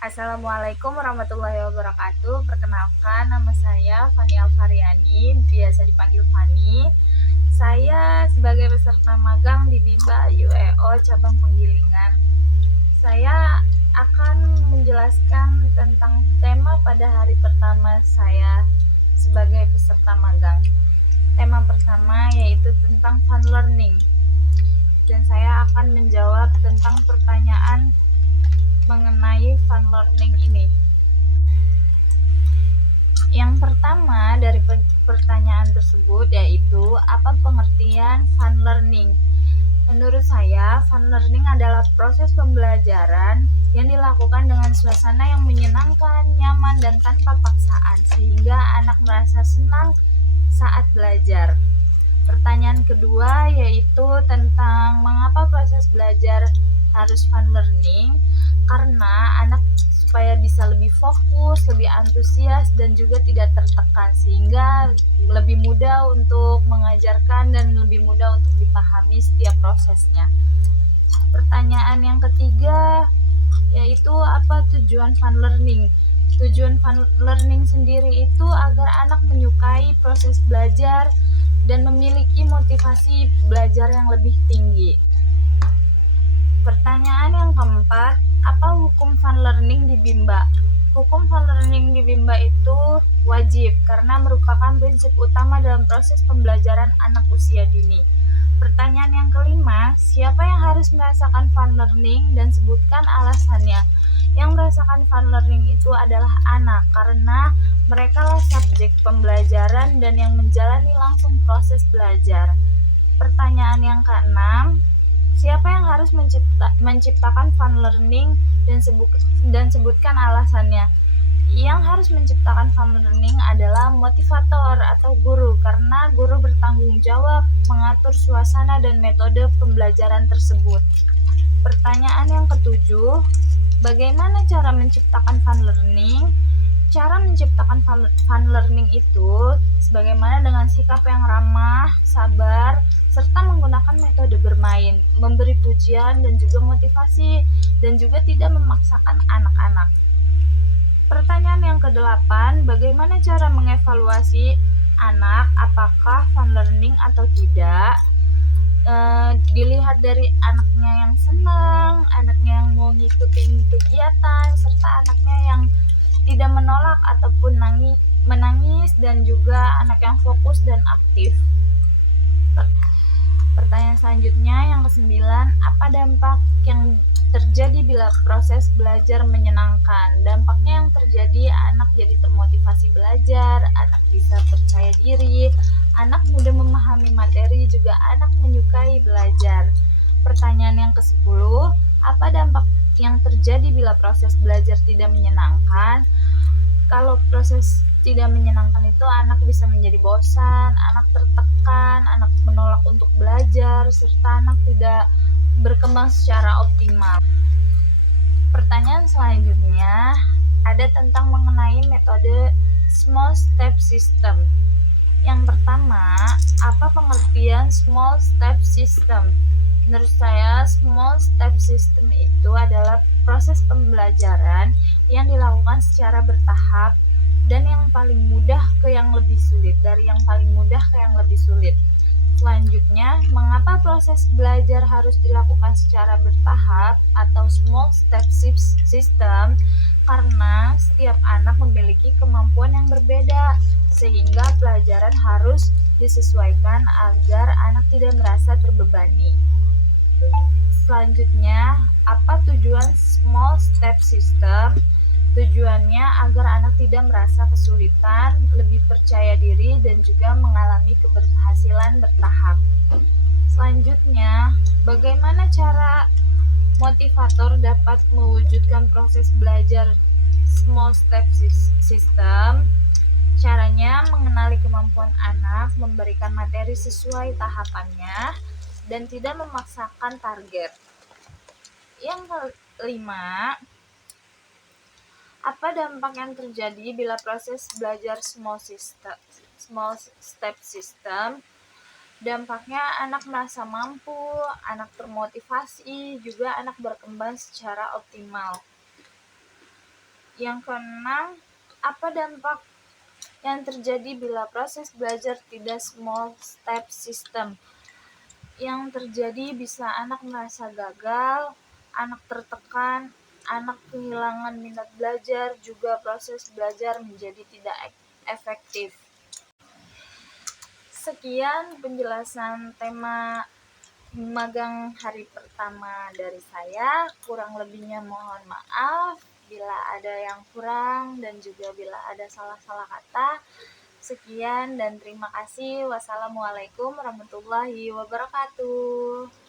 Assalamualaikum warahmatullahi wabarakatuh. Perkenalkan, nama saya Fani Alfariani, biasa dipanggil Fani. Saya sebagai peserta magang di Bimba UEO cabang Penggilingan. Saya akan menjelaskan tentang tema pada hari pertama saya sebagai peserta magang. Tema pertama yaitu tentang fun learning. Dan saya akan menjawab tentang pertanyaan mengenai fun learning ini. Yang pertama dari pertanyaan tersebut yaitu apa pengertian fun learning? Menurut saya, fun learning adalah proses pembelajaran yang dilakukan dengan suasana yang menyenangkan, nyaman, dan tanpa paksaan sehingga anak merasa senang saat belajar. Pertanyaan kedua yaitu tentang mengapa proses belajar harus fun learning, karena anak supaya bisa lebih fokus, lebih antusias, dan juga tidak tertekan sehingga lebih mudah untuk mengajarkan dan lebih mudah untuk dipahami setiap prosesnya. Pertanyaan yang ketiga yaitu apa tujuan fun learning? Tujuan fun learning sendiri itu agar anak menyukai proses belajar dan memiliki motivasi belajar yang lebih tinggi. Pertanyaan yang keempat, apa hukum fun learning di Bimba? Hukum fun learning di Bimba itu wajib karena merupakan prinsip utama dalam proses pembelajaran anak usia dini. Pertanyaan yang kelima, siapa yang harus merasakan fun learning dan sebutkan alasannya? Yang merasakan fun learning itu adalah anak karena mereka lah subjek pembelajaran dan yang menjalani langsung proses belajar. Pertanyaan yang keenam, siapa yang harus menciptakan fun learning dan sebutkan alasannya? Yang harus menciptakan fun learning adalah motivator atau guru karena guru bertanggung jawab mengatur suasana dan metode pembelajaran tersebut. Pertanyaan yang ketujuh, bagaimana cara menciptakan fun learning? Cara menciptakan fun learning itu sebagaimana dengan sikap yang ramah, sabar, serta menggunakan metode bermain, memberi pujian dan juga motivasi, dan juga tidak memaksakan anak-anak. Pertanyaan yang kedelapan, bagaimana cara mengevaluasi anak apakah fun learning atau tidak? Dilihat dari anaknya yang senang, anaknya yang mau ngikutin kegiatan, serta anaknya yang tidak menolak ataupun menangis, dan juga anak yang fokus dan aktif. Pertanyaan selanjutnya yang kesembilan, apa dampak yang terjadi bila proses belajar menyenangkan? Dampaknya yang terjadi, anak jadi termotivasi belajar, anak bisa percaya diri, anak mudah memahami materi, juga anak menyukai belajar. Pertanyaan yang ke-10, apa dampak yang terjadi bila proses belajar tidak menyenangkan? Kalau proses tidak menyenangkan itu anak bisa menjadi bosan, anak tertekan, anak menolak untuk belajar, serta anak tidak berkembang secara optimal. Pertanyaan selanjutnya ada tentang mengenai metode small step system. Yang pertama, apa pengertian small step system? Menurut saya, small step system itu adalah proses pembelajaran yang dilakukan secara bertahap dan yang paling mudah ke yang lebih sulit, dari yang paling mudah ke yang lebih sulit. Selanjutnya, mengapa proses belajar harus dilakukan secara bertahap atau small step system? Karena setiap anak memiliki kemampuan yang berbeda, sehingga pelajaran harus disesuaikan agar anak tidak merasa terbebani. Selanjutnya, apa tujuan small step system? Tujuannya agar anak tidak merasa kesulitan, lebih percaya diri, dan juga mengalami keberhasilan bertahap. Selanjutnya, bagaimana cara motivator dapat mewujudkan proses belajar small step system? Caranya mengenali kemampuan anak, memberikan materi sesuai tahapannya, dan tidak memaksakan target. Yang kelima, apa dampak yang terjadi bila proses belajar small step system? Dampaknya anak merasa mampu, anak termotivasi, juga anak berkembang secara optimal. Yang keenam, apa dampak yang terjadi bila proses belajar tidak small step system? Yang terjadi bisa anak merasa gagal, anak tertekan, anak kehilangan minat belajar, juga proses belajar menjadi tidak efektif. Sekian penjelasan tema magang hari pertama dari saya. Kurang lebihnya mohon maaf bila ada yang kurang dan juga bila ada salah-salah kata. Sekian dan terima kasih. Wassalamualaikum warahmatullahi wabarakatuh.